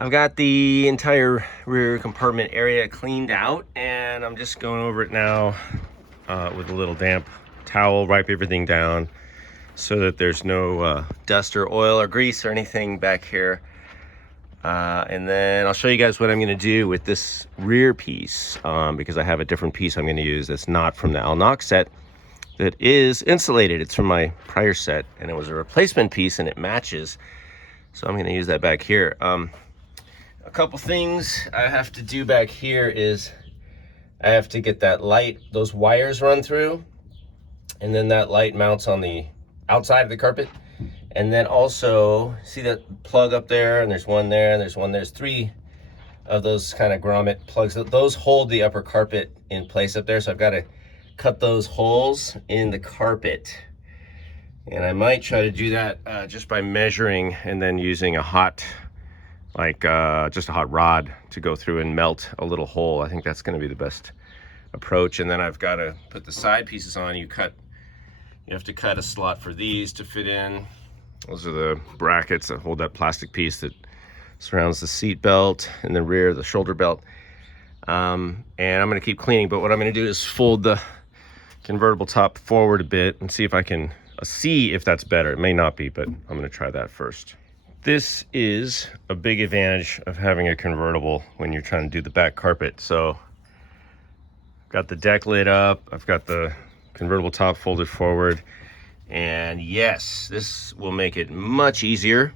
I've got the entire rear compartment area cleaned out, and I'm just going over it now with a little damp towel, wipe everything down so that there's no dust or oil or grease or anything back here. And then I'll show you guys what I'm going to do with this rear piece, because I have a different piece I'm going to use that's not from the Al-Nox set, that is insulated. It's from my prior set, and it was a replacement piece, and it matches. So I'm going to use that back here. A couple things I have to do back here is I have to get that light, those wires run through, and then that light mounts on the outside of the carpet. And then also, see that plug up there, and there's one there, and there's three of those kind of grommet plugs. Those hold the upper carpet in place up there, so I've got to cut those holes in the carpet. And I might try to do that just by measuring and then using a hot, just a hot rod to go through and melt a little hole. I think that's going to be the best approach. And then I've got to put the side pieces on. You have to cut a slot for these to fit in. Those are the brackets that hold that plastic piece that surrounds the seat belt and the rear, the shoulder belt. And I'm going to keep cleaning, but what I'm going to do is fold the convertible top forward a bit and see if I can see if that's better. It may not be, but I'm going to try that first. This is a big advantage of having a convertible when you're trying to do the back carpet. So I've got the deck lid up, I've got the convertible top folded forward, and yes, this will make it much easier.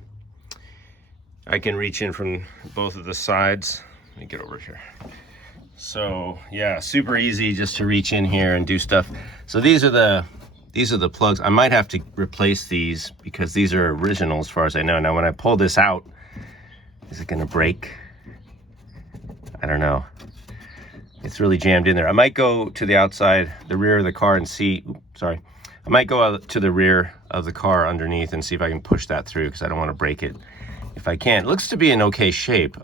I can reach in from both of the sides. Let me get over here. So yeah, super easy just to reach in here and do stuff. So these are the plugs. I might have to replace these because these are original as far as I know. Now when I pull this out, is it gonna break? I don't know. It's really jammed in there. I might go to the outside, the rear of the car, and see, I might go out to the rear of the car underneath and see if I can push that through, because I don't want to break it if I can. It looks to be in okay shape.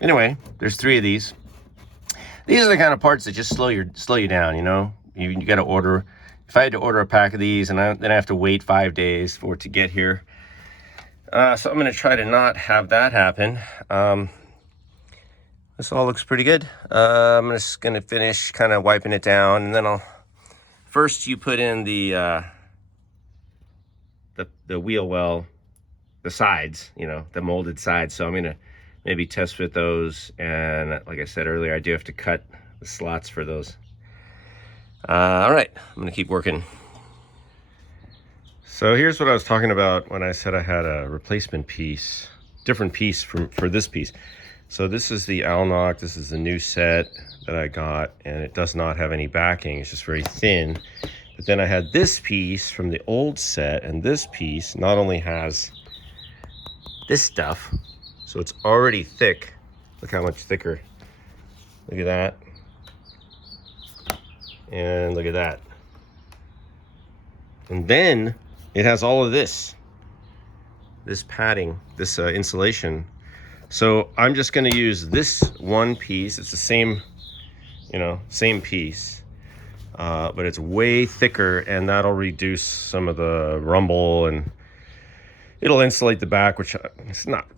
Anyway, there's three of these. These are the kind of parts that just slow you down, you know? You got to order. If I had to order a pack of these and then I have to wait 5 days for it to get here. So I'm going to try to not have that happen. This all looks pretty good. I'm just going to finish kind of wiping it down, and then first you put in the wheel well, the sides, you know, the molded sides. So I'm going to maybe test fit those. And like I said earlier, I do have to cut the slots for those. All right, I'm gonna keep working. So here's what I was talking about when I said I had a replacement piece, different piece for this piece. So this is the Al-Nox, this is the new set that I got, and it does not have any backing, it's just very thin. But then I had this piece from the old set, and this piece not only has this stuff, so it's already thick. Look how much thicker. Look at that. And look at that. And then it has all of this padding, this insulation. So I'm just going to use this one piece. It's the same, same piece, but it's way thicker, and that'll reduce some of the rumble, and it'll insulate the back, which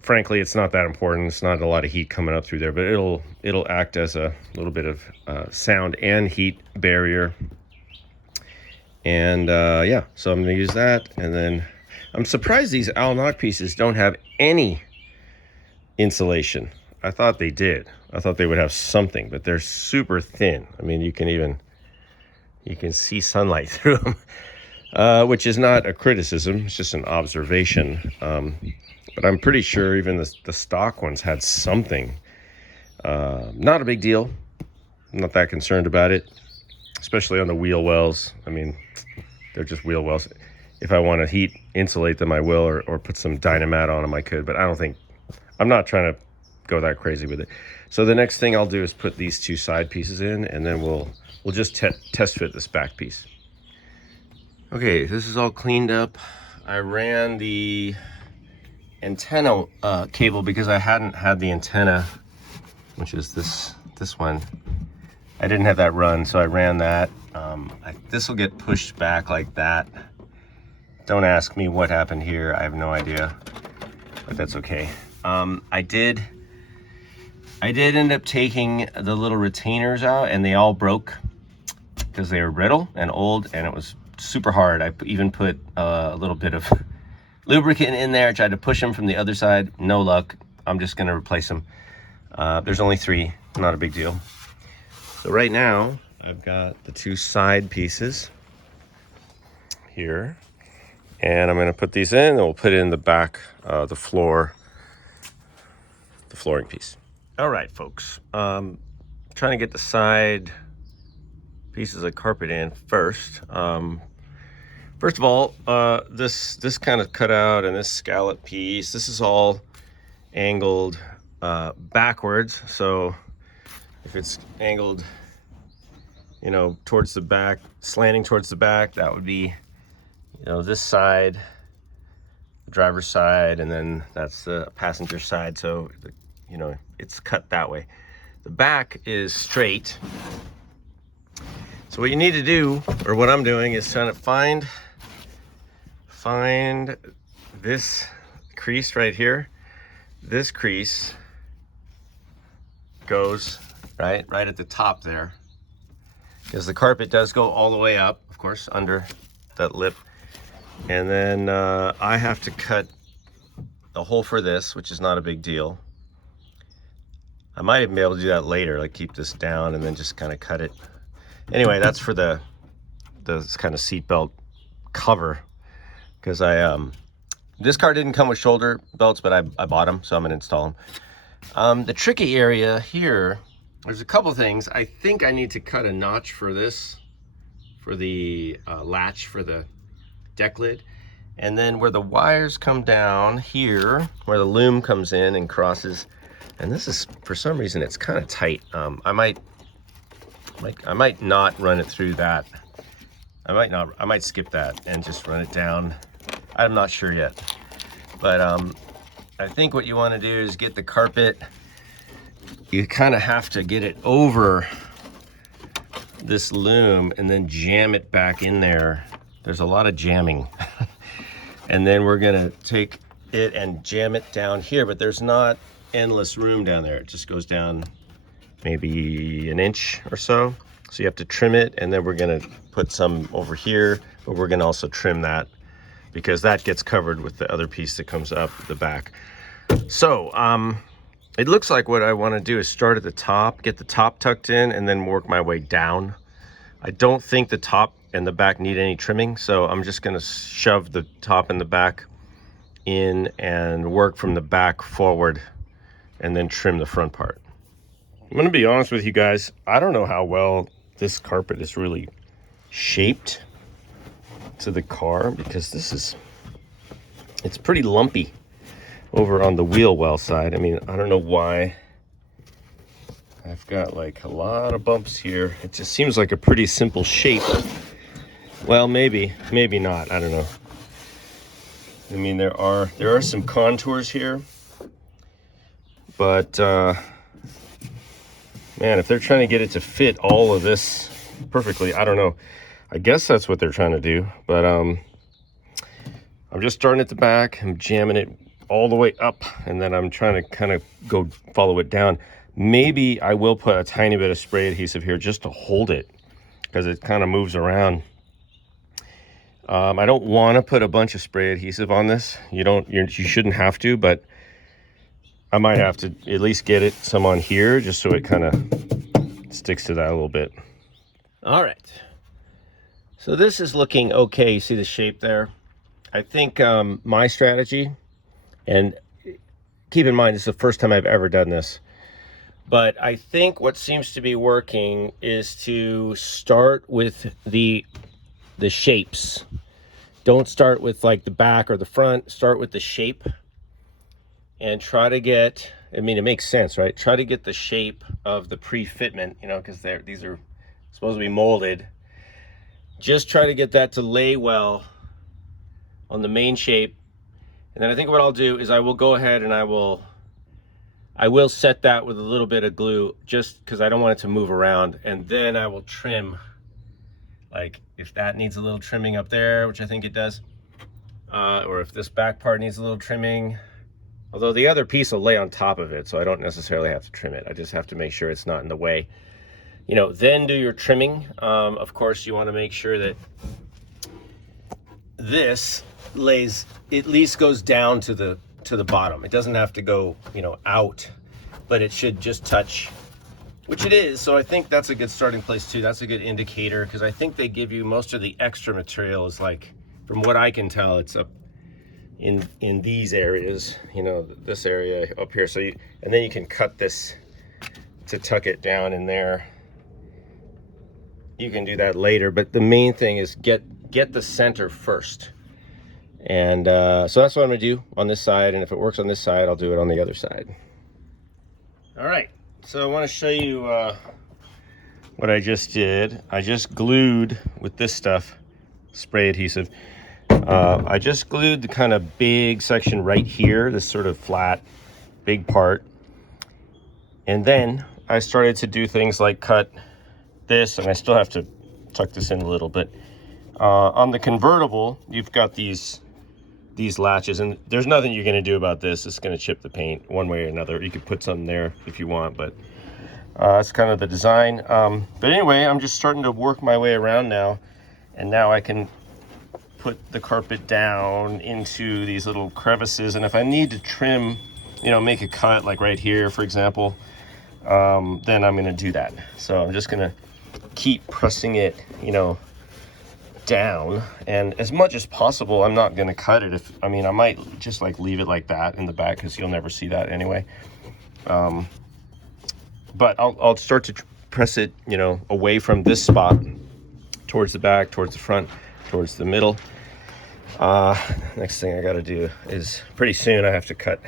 frankly, it's not that important. It's not a lot of heat coming up through there, but it'll act as a little bit of sound and heat barrier. And yeah, so I'm gonna use that. And then I'm surprised these Al-Nox pieces don't have any insulation. I thought they did. I thought they would have something, but they're super thin. I mean, you can see sunlight through them. Which is not a criticism, it's just an observation. But I'm pretty sure even the stock ones had something. Not a big deal. I'm not that concerned about it, especially on the wheel wells. I mean, they're just wheel wells. If I want to insulate them, I will, or put some Dynamat on them, I could, but I'm not trying to go that crazy with it. So the next thing I'll do is put these two side pieces in, and then we'll just test fit this back piece. Okay, this is all cleaned up. I ran the antenna cable because I hadn't had the antenna, which is this one. I didn't have that run, so I ran that. This will get pushed back like that. Don't ask me what happened here. I have no idea, but that's okay. I did end up taking the little retainers out, and they all broke because they were brittle and old, and it was super hard. I even put a little bit of lubricant in there, tried to push them from the other side. No luck. I'm just gonna replace them. There's only 3, not a big deal. So right now, I've got the 2 side pieces here, and I'm gonna put these in, and we'll put it in the back, the flooring piece. All right, folks. Trying to get the side pieces of carpet in first. First of all, this kind of cutout and this scallop piece, this is all angled backwards. So if it's angled, you know, towards the back, slanting towards the back, that would be, you know, this side, the driver's side, and then that's the passenger side. So, you know, it's cut that way. The back is straight. So what you need to do, or what I'm doing, is trying to find this crease right here. This crease goes right at the top there, because the carpet does go all the way up, of course, under that lip. And then I have to cut a hole for this, which is not a big deal. I might even be able to do that later, like keep this down and then just kind of cut it. Anyway, that's for the kind of seatbelt cover, because this car didn't come with shoulder belts, but I bought them, so I'm gonna install them. The tricky area here, there's a couple things. I think I need to cut a notch for this, for the latch for the deck lid, and then where the wires come down here, where the loom comes in and crosses, and this is, for some reason, it's kind of tight. I might not run it through that. I might skip that and just run it down. I'm not sure yet, but I think what you want to do is get the carpet, you kind of have to get it over this loom and then jam it back in there. There's a lot of jamming. And then we're gonna take it and jam it down here, but there's not endless room down there. It just goes down maybe an inch or so. So you have to trim it, and then we're gonna put some over here, but we're gonna also trim that because that gets covered with the other piece that comes up the back. So it looks like what I wanna do is start at the top, get the top tucked in, and then work my way down. I don't think the top and the back need any trimming, so I'm just gonna shove the top and the back in and work from the back forward and then trim the front part. I'm gonna be honest with you guys, I don't know how well this carpet is really shaped to the car, because it's pretty lumpy over on the wheel well side. I mean, I don't know why. I've got like a lot of bumps here. It just seems like a pretty simple shape. Well, maybe not, I don't know. I mean, there are some contours here, but man, if they're trying to get it to fit all of this perfectly, I don't know. I guess that's what they're trying to do, but I'm just starting at the back. I'm jamming it all the way up, and then I'm trying to kind of go follow it down. Maybe I will put a tiny bit of spray adhesive here just to hold it, because it kind of moves around. I don't want to put a bunch of spray adhesive on this. You shouldn't have to, but I might have to at least get it some on here just so it kind of sticks to that a little bit. All right. So this is looking okay. You see the shape there? I think my strategy, and keep in mind, this is the first time I've ever done this, but I think what seems to be working is to start with the shapes. Don't start with like the back or the front. Start with the shape and try to get, I mean, it makes sense, right? Try to get the shape of the pre-fitment, you know, because these are supposed to be molded. Just try to get that to lay well on the main shape. And then I think what I'll do is I will go ahead and I will set that with a little bit of glue, just because I don't want it to move around. And then I will trim, like if that needs a little trimming up there, which I think it does, or if this back part needs a little trimming, Although the other piece will lay on top of it, so I don't necessarily have to trim it. I just have to make sure it's not in the way. You know, then do your trimming. Of course, you want to make sure that this lays, at least goes down to the bottom. It doesn't have to go, you know, out, but it should just touch, which it is. So I think that's a good starting place too. That's a good indicator, because I think they give you most of the extra material is, like, from what I can tell, it's up in these areas, you know, this area up here. So and then you can cut this to tuck it down in there. You can do that later, but the main thing is get the center first. And so that's what I'm gonna do on this side, and if it works on this side, I'll do it on the other side. All right, so I want to show you what I just did. I just glued with this stuff, spray adhesive. I just glued the kind of big section right here, this sort of flat, big part. And then I started to do things like cut this, and I still have to tuck this in a little bit. On the convertible, you've got these latches, and there's nothing you're gonna do about this. It's gonna chip the paint one way or another. You could put some there if you want, but that's kind of the design. But anyway, I'm just starting to work my way around now, and now I can put the carpet down into these little crevices, and if I need to trim, you know, make a cut like right here, for example, then I'm gonna do that. So I'm just gonna keep pressing it, you know, down, and as much as possible, I'm not gonna cut it. I mean, I might just like leave it like that in the back, because you'll never see that anyway. But I'll start to press it, you know, away from this spot, towards the back, towards the front, towards the middle. Next thing I gotta do is, pretty soon I have to cut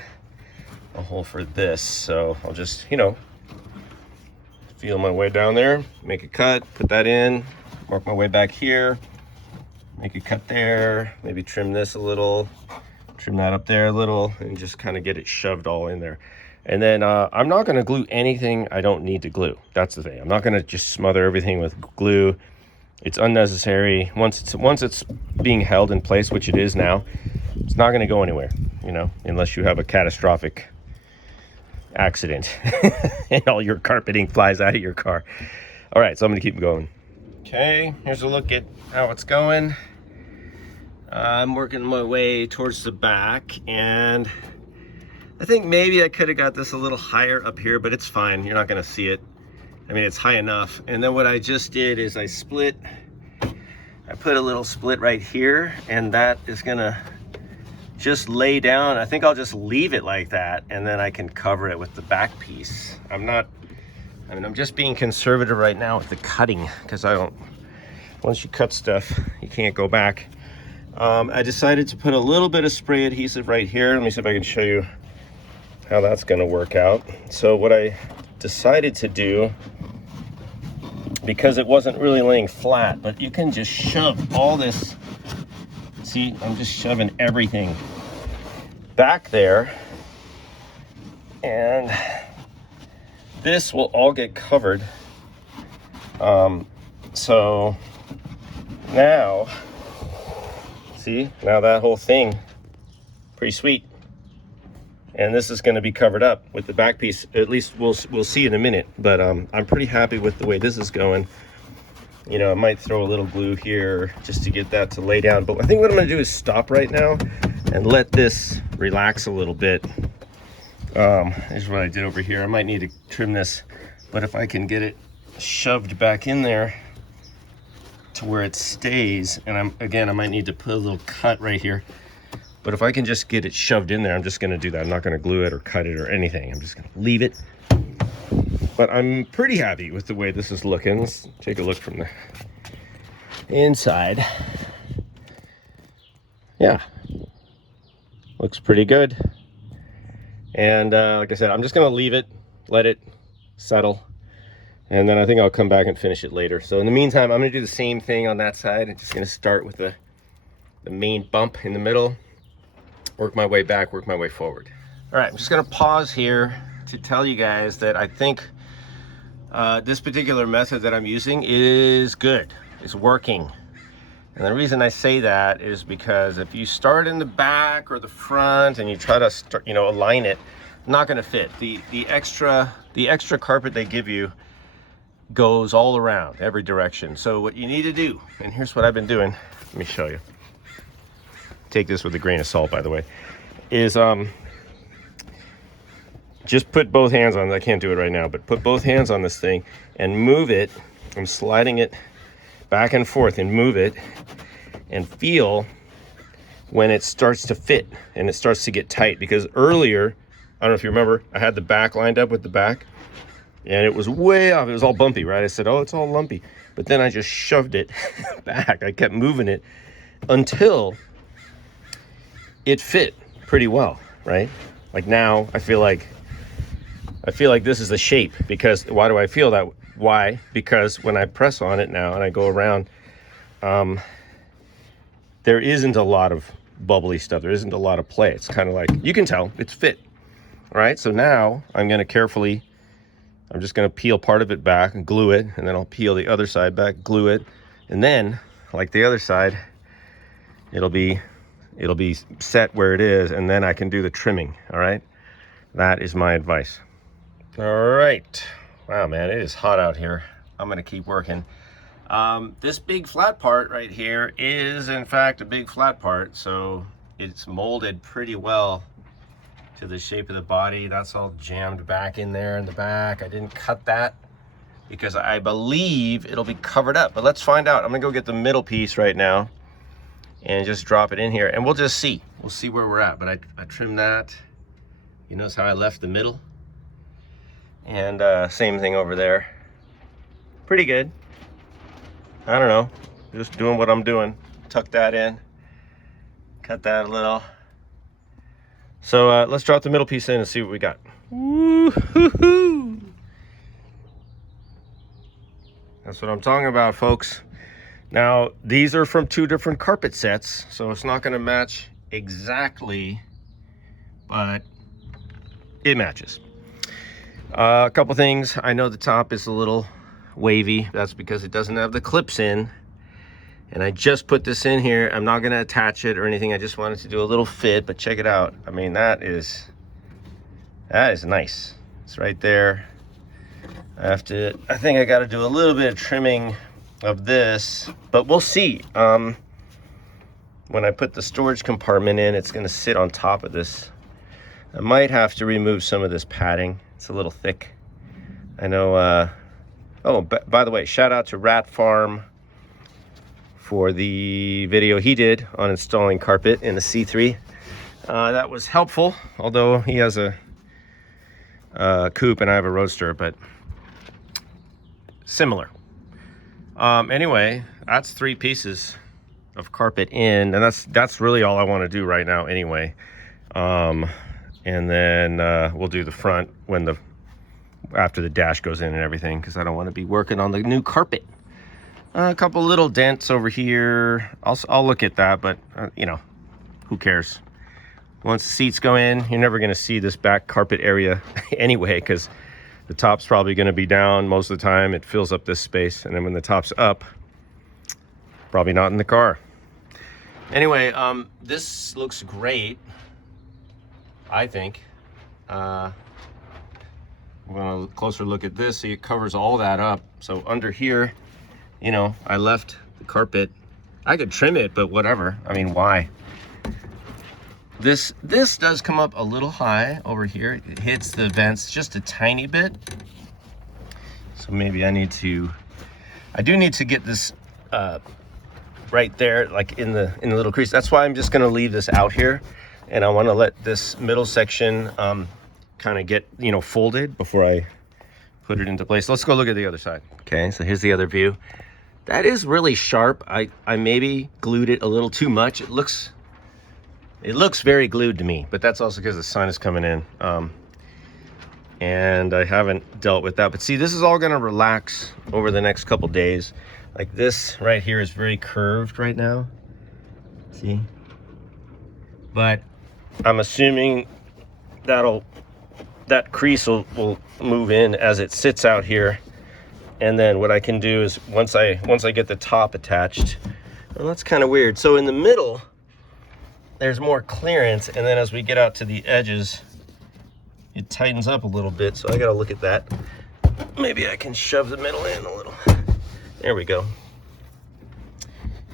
a hole for this, so I'll just, you know, feel my way down there, make a cut, put that in, work my way back here, make a cut there, maybe trim this a little, trim that up there a little, and just kind of get it shoved all in there. And then I'm not gonna glue anything I don't need to glue. That's the thing. I'm not gonna just smother everything with glue. It's unnecessary. Once it's being held in place, which it is now, it's not gonna go anywhere, you know, unless you have a catastrophic accident and all your carpeting flies out of your car. All right, so I'm gonna keep going. Okay, here's a look at how it's going. I'm working my way towards the back, and I think maybe I could have got this a little higher up here, but it's fine. You're not gonna see it. I mean, it's high enough. And then what I just did is I put a little split right here, and that is gonna just lay down. I think I'll just leave it like that, and then I can cover it with the back piece. I'm just being conservative right now with the cutting, because once you cut stuff, you can't go back. I decided to put a little bit of spray adhesive right here. Let me see if I can show you how that's gonna work out. So what I decided to do, because it wasn't really laying flat, but you can just shove all this, see, I'm just shoving everything back there, and this will all get covered. So now, see, now that whole thing, pretty sweet. And this is going to be covered up with the back piece. At least we'll see in a minute, but I'm pretty happy with the way this is going. You know, I might throw a little glue here just to get that to lay down, but I think what I'm going to do is stop right now and let this relax a little bit. Here's what I did over here. I might need to trim this, but if I can get it shoved back in there to where it stays, and I might need to put a little cut right here. But if I can just get it shoved in there, I'm just gonna do that. I'm not gonna glue it or cut it or anything. I'm just gonna leave it. But I'm pretty happy with the way this is looking. Let's take a look from the inside. Yeah, looks pretty good. And like I said, I'm just gonna leave it, let it settle. And then I think I'll come back and finish it later. So in the meantime, I'm gonna do the same thing on that side. I'm just gonna start with the main bump in the middle. Work my way back, work my way forward. All right, I'm just gonna pause here to tell you guys that I think this particular method that I'm using is good. It's working. And the reason I say that is because if you start in the back or the front and you try to start, you know, align it, not going to fit. The extra carpet they give you goes all around every direction. So what you need to do, and here's what I've been doing. Let me show you. Take this with a grain of salt, by the way. Is just put both hands on. I can't do it right now, but put both hands on this thing and move it. I'm sliding it back and forth and move it and feel when it starts to fit and it starts to get tight. Because earlier, I don't know if you remember, I had the back lined up with the back and it was way off. It was all bumpy, right? I said, oh, it's all lumpy. But then I just shoved it back. I kept moving it until it fit pretty well, right? Like now I feel like this is the shape. Because why do I feel that? Why? Because when I press on it now and I go around, there isn't a lot of bubbly stuff. There isn't a lot of play. It's kind of like, you can tell it's fit. All right, so now I'm going to carefully, I'm just going to peel part of it back and glue it, and then I'll peel the other side back, glue it, and then, like the other side, it'll be set where it is, and then I can do the trimming. All right, that is my advice. All right, wow, man, it is hot out here. I'm going to keep working. This big flat part right here is in fact a big flat part, so it's molded pretty well to the shape of the body. That's all jammed back in there in the back. I didn't cut that because I believe it'll be covered up, but let's find out. I'm gonna go get the middle piece right now and just drop it in here, and we'll just see. We'll see where we're at, but I trimmed that. You notice how I left the middle? And same thing over there. Pretty good. I don't know, just doing what I'm doing. Tuck that in, cut that a little. So let's drop the middle piece in and see what we got. Woo-hoo-hoo. That's what I'm talking about, folks. Now, these are from 2 different carpet sets, so it's not going to match exactly, but it matches. A couple things. I know the top is a little wavy. That's because it doesn't have the clips in, and I just put this in here. I'm not going to attach it or anything. I just wanted to do a little fit, but check it out. I mean, that is nice. It's right there. I think I got to do a little bit of trimming of this, but we'll see. When I put the storage compartment in, it's going to sit on top of this. I might have to remove some of this padding. It's a little thick. I know. Oh, by the way, shout out to Rat Farm for the video he did on installing carpet in the C3. That was helpful, although he has a coupe and I have a Roadster, but similar. Anyway, that's 3 pieces of carpet in, and that's really all I want to do right now anyway. And then we'll do the front after the dash goes in and everything, because I don't want to be working on the new carpet. A couple little dents over here. I'll look at that, but you know, who cares? Once the seats go in, you're never going to see this back carpet area anyway, because the top's probably going to be down most of the time. It fills up this space, and then when the top's up, probably not in the car. Anyway, this looks great, I think. We're going to closer look at this. See, it covers all that up. So under here, you know, I left the carpet. I could trim it, but whatever. I mean, why? This does come up a little high over here. It hits the vents just a tiny bit. So maybe I do need to get this right there, like in the little crease. That's why I'm just going to leave this out here, and I want to let this middle section kind of get, you know, folded before I put it into place. Let's go look at the other side. Okay, so here's the other view. That is really sharp. I maybe glued it a little too much. It looks very glued to me, but that's also because the sun is coming in. And I haven't dealt with that. But see, this is all gonna relax over the next couple days. Like this right here is very curved right now. See? But I'm assuming that crease will move in as it sits out here. And then what I can do is once I get the top attached, Well, that's kind of weird. So in the middle, there's more clearance, and then as we get out to the edges, it tightens up a little bit. So I gotta look at that. Maybe I can shove the middle in a little. There we go.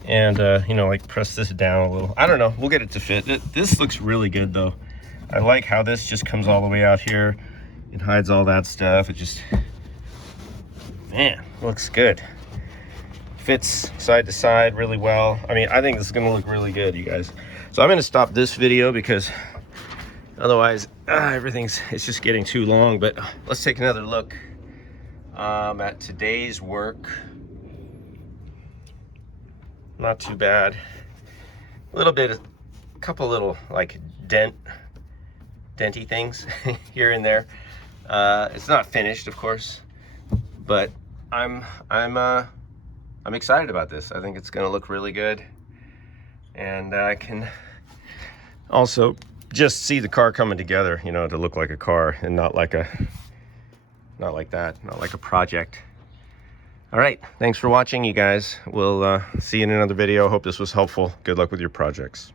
And you know, like press this down a little. I don't know, we'll get it to fit. This looks really good though. I like how this just comes all the way out here. It hides all that stuff. It just, man, looks good. Fits side to side really well. I mean, I think this is gonna look really good, you guys. So I'm gonna stop this video because otherwise it's just getting too long. But let's take another look at today's work. Not too bad. A little bit, a couple little like denty things here and there. It's not finished, of course, but I'm excited about this. I think it's gonna look really good, and I can also just see the car coming together, you know, to look like a car and not like a project. All right, thanks for watching, you guys. We'll see you in another video. Hope this was helpful. Good luck with your projects.